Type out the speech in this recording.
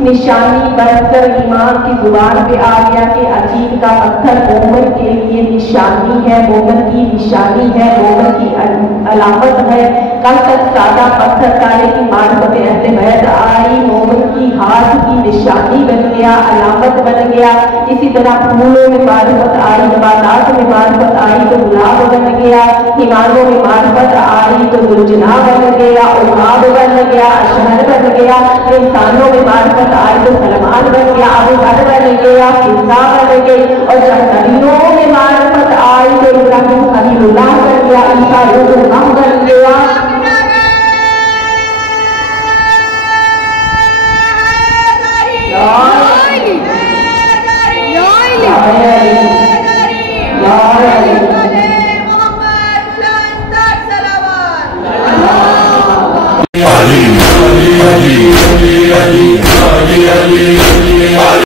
نشانی بن کر ایمان کی زبان پہ آ گیا کہ عقید کا پتھر مومن کے لیے نشانی ہے، مومن کی نشانی ہے، مومن کی علامت ہے۔ کل تک سادہ پتھر تھا لیکن معرفت اہل بیت آئی، مومن کی ہاتھ کی نشانی بن گیا، علامت بن گیا۔ اسی طرح پھولوں میں معرفت آئی، نباتات میں معرفت آئی تو گلاب بن گیا، ایمانوں میں معرفت آئی تو گلجنا بن گیا، عقاب بن گیا، اشہر بن گیا۔ انسانوں میں معرفت آئی تو سلمان بن گیا، ابو بکر بن گیا، فضا بن گئی۔ اور جب نبیوں میں معرفت آئی تو ابراہیم خلیل اللہ بن گیا، عیسیٰ روح اللہ بن گیا۔